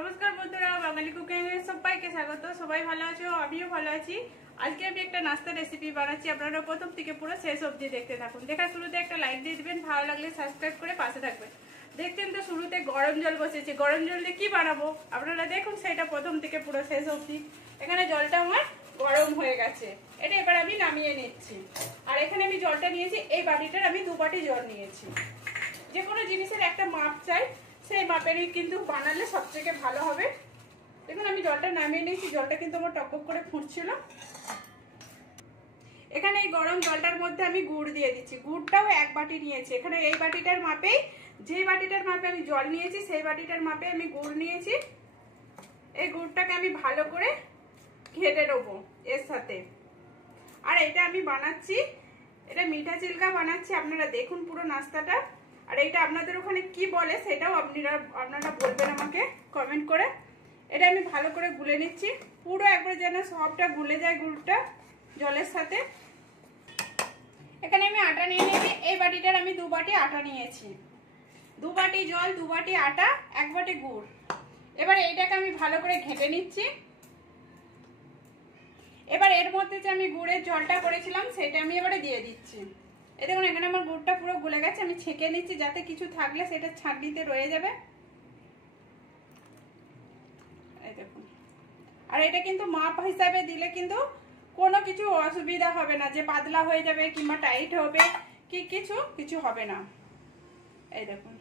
নমস্কার বন্ধুরা, বাঙালি কুকিং এর সবাইকে স্বাগত। সবাই ভালো আছো, আমিও ভালো আছি। আজকে আমি একটা নাস্তা রেসিপি বানাচ্ছি। আপনারা প্রথম থেকে পুরো শেষ অবধি দেখতে থাকুন। দেখার শুরুতে একটা লাইক দিয়ে দিবেন, ভালো লাগলে সাবস্ক্রাইব করে পাশে থাকবেন। দেখতেন তো শুরুতে গরম জল বসেছে, গরম জল দিয়ে কি বানাবো আপনারা দেখুন সেটা প্রথম থেকে পুরো শেষ অবধি। এখানে জলটা আমার গরম হয়ে গেছে, এটা এবার আমি নামিয়ে নিচ্ছি। আর এখানে আমি জলটা নিয়েছি, এই বাটিটার আমি 2 বাটি জল নিয়েছি। যে কোনো জিনিসের একটা মাপ চাই, সেই মাপেরই কিন্তু বানালে সবথেকে ভালো হবে। দেখুন আমি জলটা নামিয়ে নিয়েছি, জলটা কিন্তু আমার টকবক করে ফুটছিল। এখানে এই গরম জলটার মধ্যে আমি গুড় দিয়ে দিচ্ছি। গুড়টাও 1 বাটি নিয়েছি। এখানে এই বাটিটার মাপেই, যে বাটিটার মাপে আমি জল নিয়েছি সেই বাটিটার মাপে আমি গুড় নিয়েছি। এই গুড়টাকে আমি ভালো করে ঘেটে নেবো এর সাথে। আর এটা আমি বানাচ্ছি, এটা মিঠা চিল্কা বানাচ্ছি। আপনারা দেখুন পুরো নাস্তাটা। আর এটা আপনাদের ওখানে কি বলে সেটাও আপনারা বলবেন আমাকে কমেন্ট করে। এটা আমি ভালো করে গুলে নিচ্ছি, পুরো একবার যেন সবটা গুলে যায় গুড়টা জলের সাথে। এখানে আমি আটা নিয়ে নিয়েছি। এই বাটিটার আমি 2 বাটি আটা নিয়েছি। 2 বাটি জল, 2 বাটি আটা, 1 বাটি গুড়। এবার এইটাকে আমি ভালো করে ঘেঁটে নিচ্ছি। এবার এর মধ্যে যে আমি গুড়ের জলটা করেছিলাম সেটা আমি এবারে দিয়ে দিচ্ছি। এই দেখুন এখানে আমার গুড়টা পুরো গলে গেছে। আমি ছেঁকে নিচ্ছি যাতে কিছু থাকলে সেটা ছাঁকনিতে রয়ে যাবে। এই দেখুন। আর এটা কিন্তু মাপ হিসাবে দিলে কিন্তু কোনো কিছু অসুবিধা হবে না, যে পাতলা হয়ে যাবে কিংবা টাইট হবে কি কিছু হবে না। এই দেখুন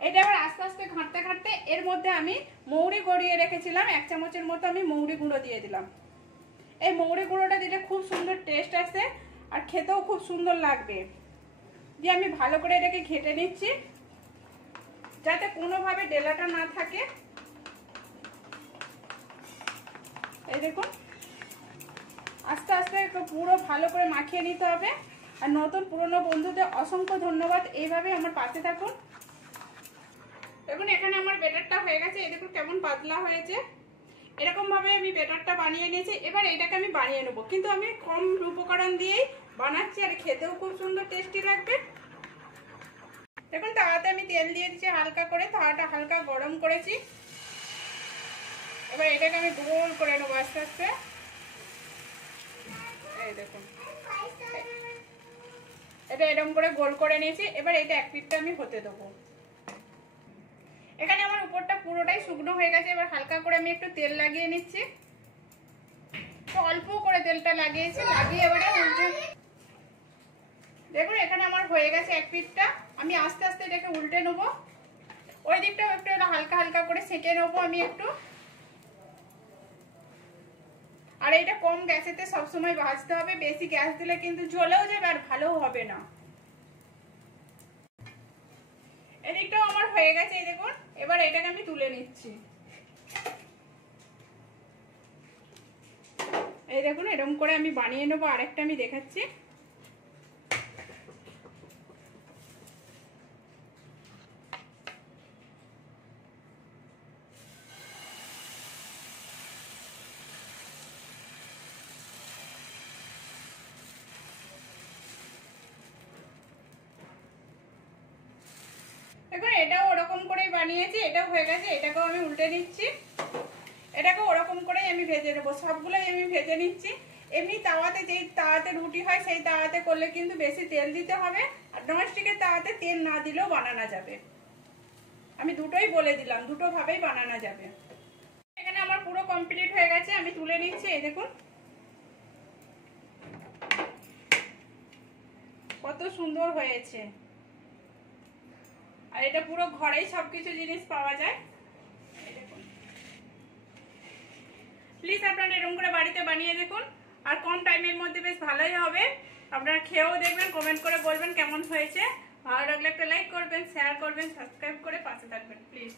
এটা আবার আস্তে আস্তে ঘাঁটতে ঘাঁটতে এর মধ্যে আমি মৌরি গড়িয়ে রেখেছিলাম, 1 চামচের মতো আমি মৌরি গুঁড়ো দিয়ে দিলাম। এই মৌরি গুঁড়োটা দিলে খুব সুন্দর টেস্ট আসে আর খেতেও খুব সুন্দর লাগবে। দিয়ে আমি ভালো করে এটাকে ঘেঁটে নিচ্ছি যাতে কোনোভাবে ডেলাটা না থাকে। এই দেখুন আস্তে আস্তে পুরো ভালো করে মাখিয়ে নিতে হবে। আর নতুন পুরনো বন্ধুদের অসংখ্য ধন্যবাদ, এইভাবে আমার পাশে থাকুন। দেখুন এখানে আমার ব্যাটারটা হয়ে গেছে, এই দেখুন কেমন পাতলা হয়েছে। এরকম ভাবে আমি ব্যাটারটা বানিয়ে নিয়েছি। এবার এটাকে আমি বানিয়ে নেবো, কিন্তু আমি কম উপকরণ দিয়েই বানাচ্ছি আর খেতেও খুব সুন্দর টেস্টি লাগবে। দেখুন তাওয়াতে আমি তেল দিয়ে দিচ্ছি হালকা করে, তাওয়াটা হালকা গরম করেছি। এবার এটাকে আমি গোল করে নেবো আস্তে আস্তে। এই দেখুন এটা এরকম করে গোল করে নিয়েছি। এবার এটা 1 পিঠটা আমি হতে দেবো। এখানে আমার উপরটা পুরোটাই শুকনো হয়ে গেছে। এবার হালকা করে আমি একটু তেল লাগিয়ে নিচ্ছি, তো অল্প করে তেলটা লাগিয়েছি, লাগিয়ে এবারে দেখুন এখানে আমার হয়ে গেছে 1 পিঠটা। আমি আস্তে আস্তে এটাকে উল্টে নেবো। ওই দিকটাও একটু হালকা হালকা করে সেঁকে নেবো আমি একটু। আর এটা কম গ্যাসেতে সবসময় ভাজতে হবে, বেশি গ্যাস দিলে কিন্তু জ্বলেও যাবে আর ভালোও হবে না। এদিকটাও আমার হয়ে গেছে, এই দেখুন। এবার এটাকে আমি তুলে নিচ্ছি। এই দেখুন এরকম করে আমি বানিয়ে নেবো। আরেকটা আমি দেখাচ্ছি। দেখুন এটাও ওরকম করেই বানিয়েছি, এটাও হয়ে গেছে। এটাকেও আমি উল্টে নিচ্ছি, এটাকেও ওরকম করেই আমি ভেজে নেবো। সবগুলোই আমি ভেজে নিচ্ছি। এমনি তাওয়াতে, যেই তাওয়াতে রুটি হয় সেই তাওয়াতে করলে কিন্তু বেশি তেল দিতে হবে। আর ননস্টিকের তাওয়াতে তেল না দিলেও বানানো যাবে। আমি দুটোই বলে দিলাম, দুটো ভাবেই বানানো যাবে। এখানে আমার পুরো কমপ্লিট হয়ে গেছে, আমি তুলে নিচ্ছি। এই দেখুন কত সুন্দর হয়েছে। আর এটা পুরো ঘরেই সবকিছু জিনিস পাওয়া যায়। প্লিজ আপনারা এরকম করে বাড়িতে বানিয়ে দেখুন, আর কম টাইমের মধ্যে বেশ ভালোই হবে। আপনারা খেয়েও দেখবেন, কমেন্ট করে বলবেন কেমন হয়েছে। ভালো লাগলে একটা লাইক করবেন, শেয়ার করবেন, সাবস্ক্রাইব করে পাশে থাকবেন প্লিজ।